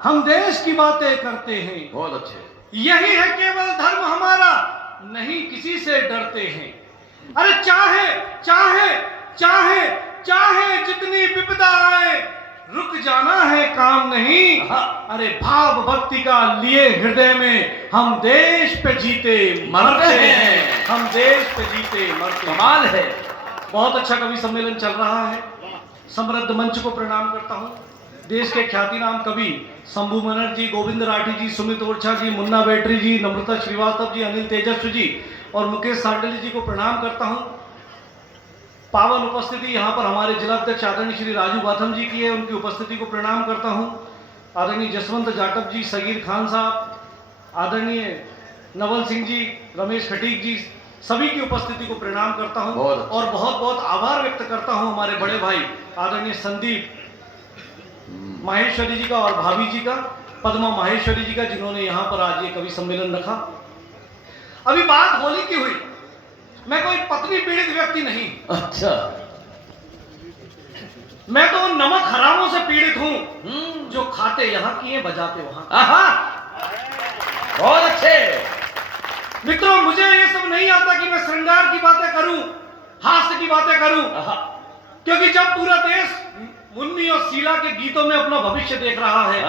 हम देश की बातें करते हैं। बहुत अच्छे। यही है केवल धर्म हमारा, नहीं किसी से डरते हैं। अरे चाहे चाहे चाहे चाहे जितनी विपदा आए, रुक जाना है काम नहीं। अरे भाव भक्ति का लिए हृदय में, हम देश पे जीते मरते हैं। हम देश पे जीते मरते। कमाल है। बहुत अच्छा कवि सम्मेलन चल रहा है। समृद्ध मंच को प्रणाम करता हूँ। देश के ख्यातिनाम कवि शंभू मनर जी, गोविंद राठी जी, सुमित ओरछा जी, मुन्ना बैटरी जी, नम्रता श्रीवास्तव जी, अनिल तेजस्वी जी और मुकेश सांडली जी को प्रणाम करता हूँ। पावन उपस्थिति यहाँ पर हमारे जिलाध्यक्ष आदरणीय श्री राजू गाथम जी की है, उनकी उपस्थिति को प्रणाम करता हूँ। आदरणीय जसवंत जाटव जी, सगीर खान साहब, आदरणीय नवल सिंह जी, रमेश खटीक जी, सभी की उपस्थिति को प्रणाम करता हूँ और बहुत बहुत आभार व्यक्त करता हूँ हमारे बड़े भाई आदरणीय संदीप माहेश्वरी जी का और भाभी जी का, पद्मा माहेश्वरी जी का, जिन्होंने यहाँ पर आज ये कवि सम्मेलन रखा। अभी बात होली की हुई। मैं कोई पत्नी पीड़ित व्यक्ति नहीं। अच्छा। मैं तो उन नमक हरामों से पीड़ित हूं जो खाते यहाँ किए बजाते वहां। बहुत अच्छे। मित्रों, मुझे ये सब नहीं आता कि मैं श्रृंगार की बातें करूं, हास्य की बातें करूं, क्योंकि जब पूरा देश मुन्नी और शीला के गीतों में अपना भविष्य देख रहा है,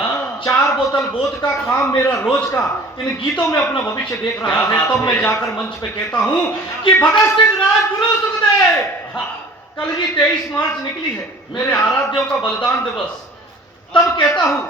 4 बोतल वोद का काम मेरा रोज का, इन गीतों में अपना भविष्य देख रहा है, तब मैं जाकर मंच पे कहता हूं कि भगत सिंह राजगुरु सुखदेव, कल ही 23 मार्च निकली है मेरे आराध्यों का बलिदान दिवस। तब कहता हूं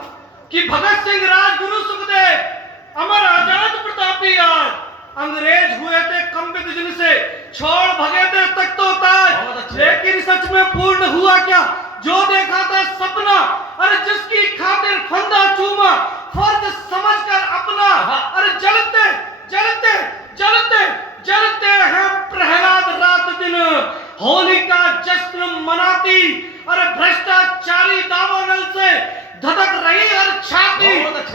कि भगत सिंह राजगुरु सुखदेव अमर आजाद प्रतापी आज, अंग्रेज हुए थे कंबित जिनसे, छोड़ भगे थे तख्तो ताज, लेकिन सच में पूर्ण हुआ क्या जो देखा था सपना। अरे जिसकी खातिर फंदा चूमा, फर्ज समझकर अपना। अरे जलते जलते जलते जलते हैं प्रहलाद रात दिन, होली का जश्न मनाती। अरे भ्रष्टाचारी दावानल से धधक रही हर छाती,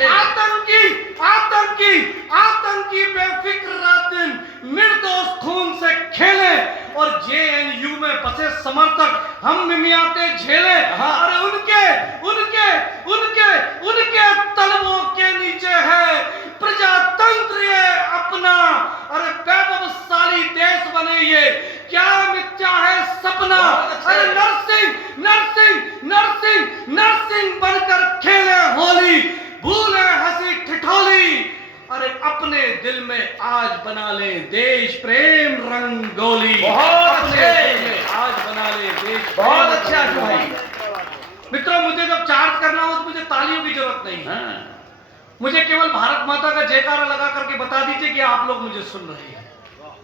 आतंकी आतंकी आतंकी बेफिक्र रात दिन निर्दोष खून से खेले, और जेएनयू में बसे समर्थक हम मिमियाते झेले। अरे उनके उनके उनके उनके तलवों के नीचे है प्रजातंत्र ये अपना। अरे वैभवशाली देश बने ये क्या मिथ्या है सपना। अरे नरसिंह नरसिंह नरसिंह नरसिंह बनकर खेले होली, भूले हंसी ठिठोली। अरे अपने दिल में आज बना ले देश प्रेम रंगोली। बहुत अच्छे। आज बना ले देश। बहुत अच्छा भाई। मित्रों, मुझे जब चार्ज करना हो तो मुझे तालियों की जरूरत नहीं है। मुझे केवल भारत माता का जयकारा लगा करके बता दीजिए कि आप लोग मुझे सुन रहे हैं।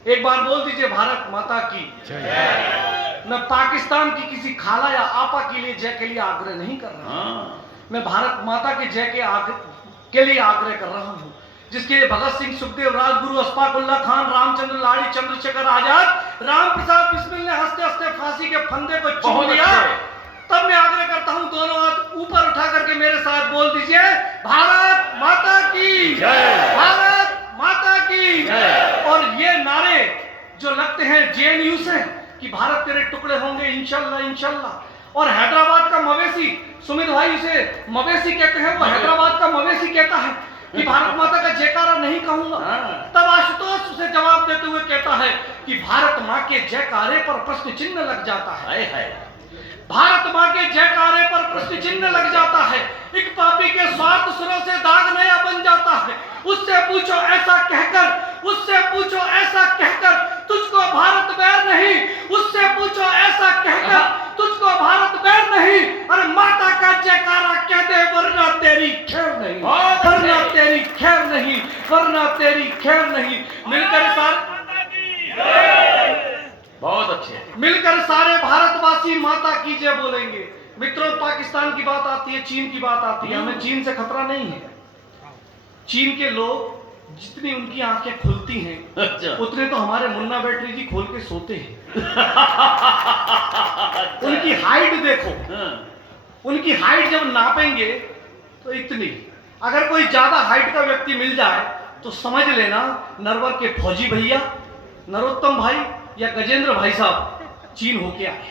एक बार बोल दीजिए भारत माता की जय। मैं पाकिस्तान की किसी खाला या आपा के लिए जय के लिए आग्रह नहीं कर रहा। मैं भारत माता के जय के लिए आग्रह कर रहा हूँ, जिसके भगत सिंह, सुखदेव, राजगुरु, अशफाकुल्ला खान, रामचंद्र लाड़ी, चंद्रशेखर आजाद, राम प्रसाद बिस्मिल ने हंसते हंसते फांसी के फंदे को चूम लिया। तब मैं आग्रह करता हूं, दोनों हाथ ऊपर उठा करके मेरे साथ बोल दीजिए भारत माता की जय, भारत माता की जय। और ये नारे जो लगते हैं जेएनयू से कि भारत तेरे टुकड़े होंगे इंशाल्लाह इंशाल्लाह, और हैदराबाद का मवेशी, सुमित भाई उसे मवेशी कहते हैं, वो हैदराबाद का मवेशी कहता है कि भारत माता का जयकारा नहीं कहूंगा। तब आशुतोष उसे जवाब देते हुए कहता है कि भारत माँ के जयकारे पर प्रश्न चिन्ह लग जाता है। भारत माँ के जयकारे पर प्रश्न चिन्ह लग जाता है। एक पापी के स्वार्थ सुरों से दाग नया बन जाता है। उससे पूछो ऐसा कहकर, उससे पूछो ऐसा कहकर तुझको भारत बैर नहीं, उससे पूछो ऐसा कहकर तुझको भारत बैर नहीं। अरे माता का जयकारा कह दे वरना तेरी खैर नहीं, वरना तेरी खैर नहीं, वरना तेरी खैर नहीं। मिलकर बहुत अच्छे। मिलकर सारे भारतवासी माता की जय बोलेंगे। मित्रों, पाकिस्तान की बात आती है, चीन की बात आती है, हमें चीन से खतरा नहीं है। चीन के लोग जितनी उनकी आंखें खुलती हैं उतने तो हमारे मुन्ना बैटरी जी खोल के सोते हैं। उनकी हाइट देखो, उनकी हाइट जब नापेंगे तो इतनी, अगर कोई ज्यादा हाइट का व्यक्ति मिल जाए तो समझ लेना नरवर के फौजी भैया, नरोत्तम भाई या गजेंद्र भाई साहब चीन होके आए।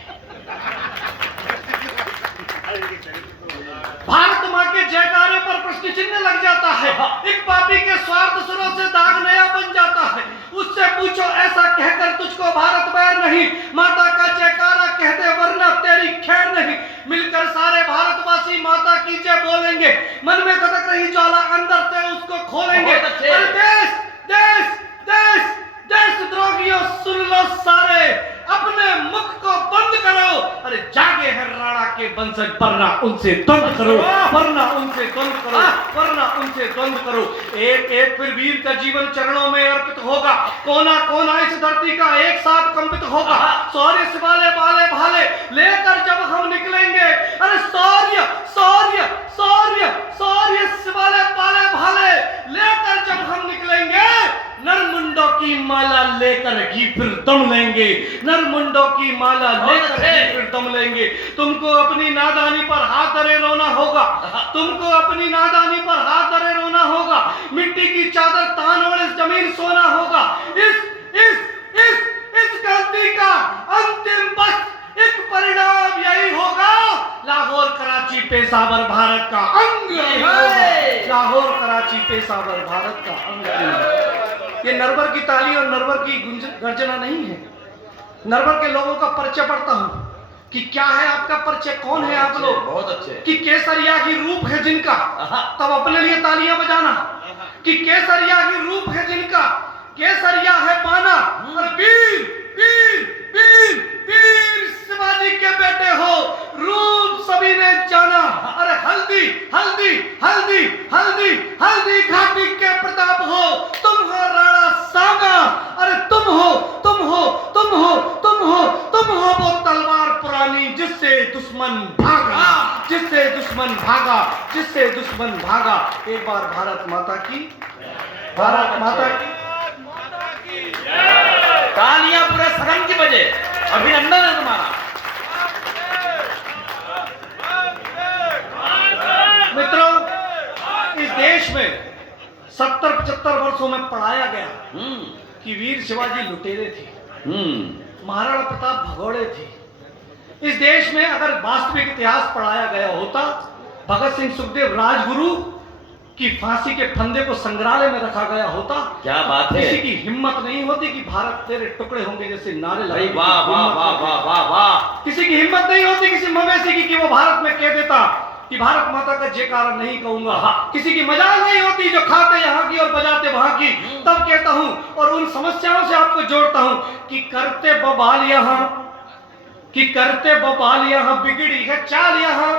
भारत मां के जयकारे पर प्रश्न लग जाता है। एक पापी के स्वार्थ सुरों से दाग नया बन जाता है। उससे पूछो ऐसा कहकर तुझको भारत बैर नहीं, माता का जयकारा कह दे वरना तेरी खैर नहीं। मिलकर सारे भारतवासी माता की जय बोलेंगे, मन में धड़क रही ज्वाला अंदर से उसको खोलेंगे। अरे देश देश देश देशद्रोहियों सुन लो सारे, अपने मुख को बंद करो। अरे जागे हैं राणा के वंशज, वरना उनसे द्वंद करो, वरना उनसे द्वंद करो, वरना उनसे द्वंद करो। एक एक फिर वीर का जीवन चरणों में अर्पित होगा, कोना कोना इस धरती का एक साथ कंपित होगा। शौर्य से वाले भाले भाले लेकर जब हम निकलेंगे, अरे शौर्य शौर्य शौर्य शौर्य से वाले भाले भाले लेकर जब हम निकलेंगे, नरमुंडों की माला लेकर ही फिर दम लेंगे, नरमुंडों की माला लेकर ही फिर दम लेंगे। तुमको अपनी नादानी पर हाथ धरे रोना होगा, तुमको अपनी नादानी पर हाथ धरे रोना होगा। मिट्टी की चादर तान और इस जमीन सोना होगा। इस गलती का अंतिम बस एक परिणाम यही होगा, लाहौर कराची पेशावर भारत का अंग नहीं होगा। लाहौर कराची पेशावर भारत का अंग नहीं होगा। ये नरवर की ताली और नरवर की गर्जना नहीं है। नरवर के लोगों का परिचय पढ़ता हूं कि क्या है आपका परिचय, कौन है आप लोग। बहुत अच्छे। कि केसरिया की रूप है जिनका, तब अपने लिए तालियां बजाना। कि केसरिया की रूप है जिनका, केसरिया है पाना। और वीर वीर वीर वीर शिवाजी के बेटे हो, रूप सभी ने जाना। अरे हल्दी हल्दी हल्दी हल्दी हल्दी घाटी के प्रताप हो, तुम हो राणा सांगा। अरे तुम हो तुम हो तुम हो तुम हो तुम हो वो तलवार पुरानी जिससे दुश्मन भागा, जिससे दुश्मन भागा, जिससे दुश्मन भागा। एक बार भारत माता की, भारत माता की तालियां पूरे सदन की बजे। अभिनंदन है तुम्हारा। मित्रों, इस देश में 70-75 वर्षों में पढ़ाया गया कि वीर शिवाजी लुटेरे थे, महाराणा प्रताप भगोड़े थे। इस देश में अगर वास्तविक इतिहास पढ़ाया गया होता, भगत सिंह सुखदेव राजगुरु की फांसी के फंदे को संग्रहालय में रखा गया होता। क्या बात है। किसी की हिम्मत नहीं होती कि भारत तेरे टुकड़े होंगे जैसे नारे लगे। वाह वाह वाह वाह वाह वाह। किसी की हिम्मत नहीं होती किसी मवेशी की कि वो भारत में कह देता कि भारत माता का जयकारा नहीं कहूंगा। किसी की मजाल नहीं होती जो खाते यहाँ की और बजाते वहां की। तब कहता हूं और उन समस्याओं से आपको जोड़ता हूं कि करते बबाल यहाँ, कि करते बबाल यहाँ बिगड़ी है चाल यहाँ,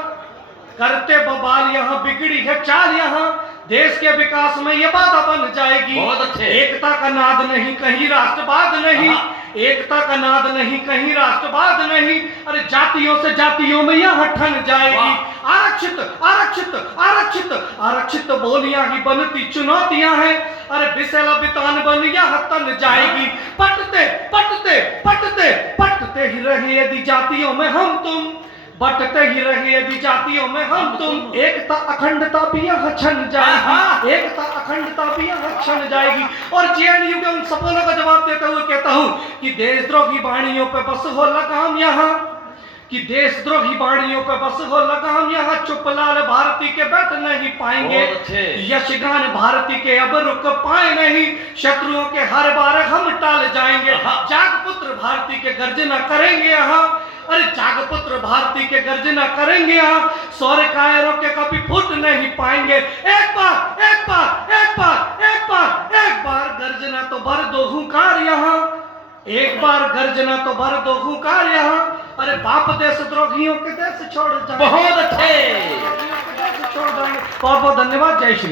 करते बबाल यहाँ बिगड़ी है चाल यहाँ। देश के विकास में ये बाधा बन जाएगी। बहुत अच्छे। एकता का नाद नहीं कहीं राष्ट्रवाद नहीं, एकता का नाद नहीं कहीं राष्ट्रवाद नहीं। अरे जातियों से जातियों में यह ठन जाएगी। आरक्षित आरक्षित आरक्षित आरक्षित बोलियां ही बनती चुनौतियां हैं। अरे बिसेला बितान बन यह तन जाएगी। पटते पटते पटते पटते ही रहे यदि जातियों में हम तुम, बटते ही रहे यदि जातियों में हम तुम। एकता अखंडता भी यह छन जाएगी, एकता अखंडता भी यह छन जाएगी। और जेएनयू के उन सपनों का जवाब देते हुए कहता हूं कि देशद्रोही वाणियों पे बस हो लगाम यहाँ, कि देशद्रोही वाणियों पे बस हो लगाम यहाँ। चुपलाल भारती के बैठ नहीं पाएंगे, यशगान भारती के अब रुक पाए नहीं। शत्रुओं के हर बार हम टाल जाएंगे, जागपुत्र भारती के गर्जना करेंगे यहाँ। अरे जागपुत्र भारती के गर्जना करेंगे यहाँ। सौर्य कायरों के कभी फुट नहीं पाएंगे। एक बार एक बार एक बार एक बार एक बार गर्जना तो भर दो हुंकार यहाँ, एक बार गर्जना तो भर दो हुंकार यहाँ। अरे बाप देशद्रोहियों के देश छोड़ जाएंगे। बहुत अच्छे। छोड़ जाएंगे। बहुत बहुत धन्यवाद। जय श्री राम।